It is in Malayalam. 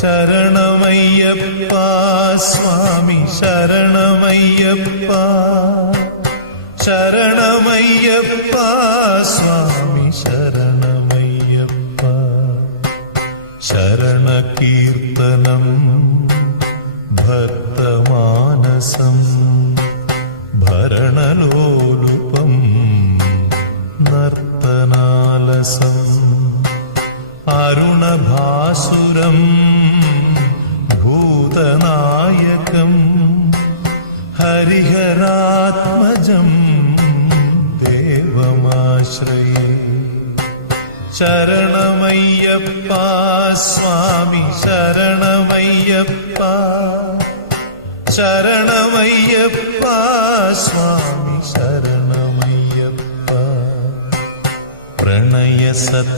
ശരണമയ്യപ്പ സ്വാമി ശരണമയ്യപ്പ. ശരണമയ്യപ്പ സ്വാമി ശരണമയ്യപ്പ. ശരണകീർത്തനം ഭക്തമാനസം ഭരണലോലുപം നർത്തനാലസം അരുണഭാസുരം ഹരിഹരാത്മജം ദേവമാശ്രയ. ശരണമയ്യപ്പ സ്വാമി ശരണമയ്യപ്പ. ശരണമയ്യപ്പ സ്വാമി ശരണമയ്യപ്പ. പ്രണയ